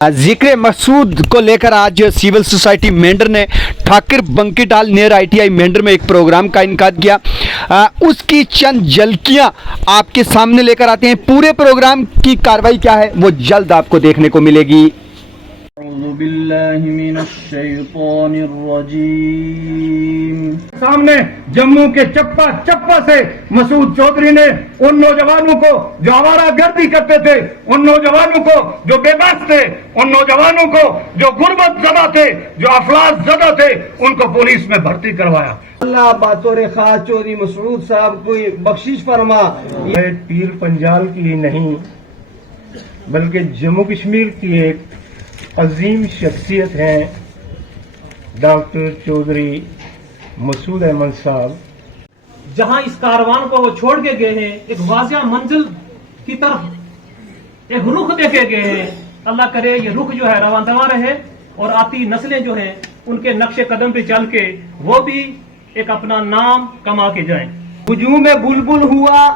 जिक्र मसूद को लेकर आज सिविल सोसाइटी मेंढर ने ठाकुर बंकीटाल नियर ITI मेंढर में एक प्रोग्राम का इनकाद किया। उसकी चंद झलकियां आपके सामने लेकर आते हैं। पूरे प्रोग्राम की कार्रवाई क्या है वो जल्द आपको देखने को मिलेगी। सामने जम्मू के चप्पा चप्पा से मसूद चौधरी ने उन नौजवानों को जो आवारागर्दी करते थे, उन नौजवानों को जो बेबस थे, उन नौजवानों को जो गुर्बत ज़दा थे, जो अफलास ज़दा थे, उनको पुलिस में भर्ती करवाया। अल्लाह बातों खास चौधरी मसूद साहब को बख्शिश फरमा। ये पीर पंजाल की नहीं बल्कि जम्मू कश्मीर की एक अजीम शख्सियत है डॉक्टर चौधरी मसूद अहमद साहब। जहां इस कारवान को वो छोड़ के गए हैं, एक वाजिया मंजिल की तरफ एक रुख देखे गए हैं। अल्लाह करे ये रुख जो है रवाना रहे और आती नस्लें जो हैं उनके नक्शे कदम पे चल के वो भी एक अपना नाम कमा के जाएं। हुजूम में बुलबुल हुआ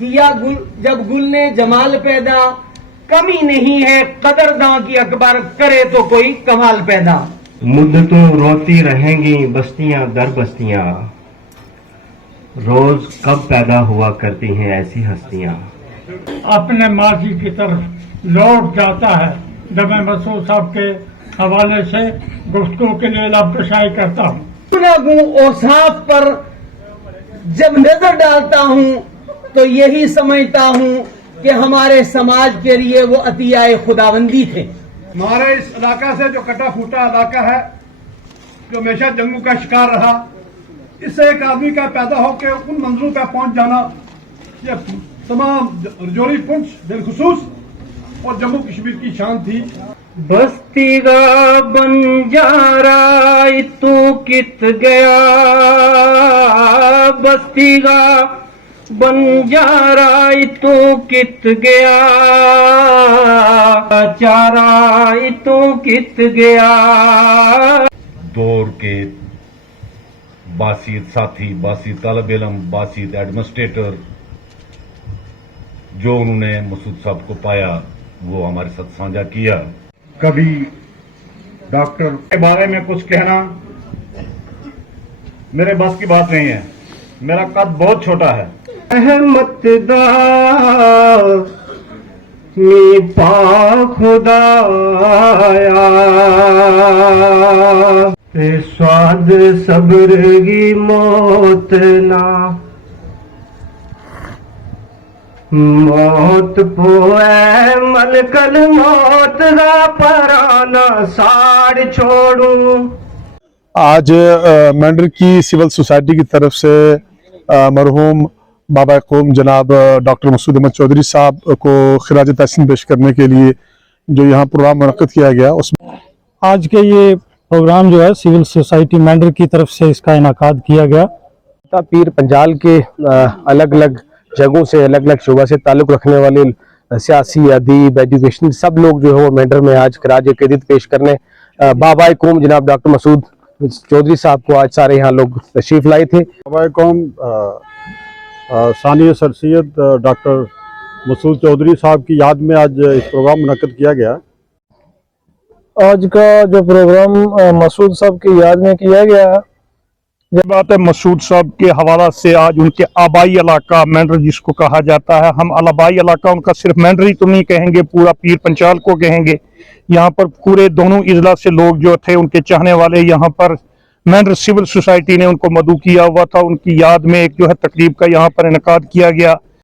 किया गुल, जब गुल ने जमाल पैदा, कमी नहीं है कदरदां की अकबर, करे तो कोई कमाल पैदा। मुद्दतों रोती रहेंगी बस्तियां दर बस्तियां, रोज कब पैदा हुआ करती हैं ऐसी हस्तियां। अपने माजी की तरफ लौट जाता है जब मैं मसूद साहब के हवाले से गुफ्तगू के लिए लाभकशाई करता हूँ। औसाफ पर जब नजर डालता हूँ तो यही समझता हूँ कि हमारे समाज के लिए वो अतियाए खुदाबंदी थे। हमारे इस इलाका से जो कटा फूटा इलाका है, जो हमेशा जंगों का शिकार रहा, इससे एक आदमी का पैदा होकर उन मंजिलों पर पहुंच जाना, ये तमाम रजौरी पुंछ बिलखुसूस और जम्मू कश्मीर की शान थी। बस्तीगा बंजारा तू कित गया, बस्तीगा बंजारा तू कित गया, चारा तू कित गया। दौर के बासित साथी, बासित तालब इलम, बासित एडमिनिस्ट्रेटर जो उन्होंने मसूद साहब को पाया वो हमारे साथ साझा किया। कभी डॉक्टर के बारे में कुछ कहना मेरे बस की बात नहीं है, मेरा कद बहुत छोटा है। रहमत दा मी पा खुदाया, स्वाद सब्र की मौत ना, मौत पोए मलकल मौत दा पराना साड़ छोड़ू। आज मेंढर की सिविल सोसाइटी की तरफ से मरहूम बाबा कौम जनाब डॉक्टर मसूद अहमद चौधरी साहब को खिराज तहसीन पेश करने के लिए जो यहाँ प्रोग्राम मुनक्कद किया गया, उसमें आज के ये प्रोग्राम जो है सिविल सोसाइटी मेंढर की तरफ से इसका इनाकाद किया गया। पीर पंजाल के अलग अलग जगहों से, अलग अलग शोबा से ताल्लुक़ रखने वाले सियासी, अदीब, एजुकेशनल सब लोग जो है वो मेंढर में आज खिराज अक़ीदत पेश करने बाबा कौम जनाब डॉक्टर मसूद चौधरी साहब को आज सारे यहाँ लोग तशरीफ लाए थे। बाबा कौम सानिया सर सैयद डॉक्टर मसूद चौधरी साहब की याद में आज इस प्रोग्राम मुनक्कद किया गया। आज का जो प्रोग्राम मसूद साहब की याद में किया गया है, ये बात है मसूद साहब के हवाला से आज उनके आबाई इलाका मेंढर जिसको कहा जाता है, हम आबाई इलाका उनका सिर्फ मेंढर ही तो नहीं कहेंगे, पूरा पीर पंचाल को कहेंगे। यहाँ पर पूरे दोनों इजला से लोग जो थे उनके चाहने वाले, यहाँ पर मेंढर सिविल सोसाइटी ने उनको मदऊ किया हुआ था। उनकी याद में एक जो है तकरीब का यहाँ पर इनकाद किया गया।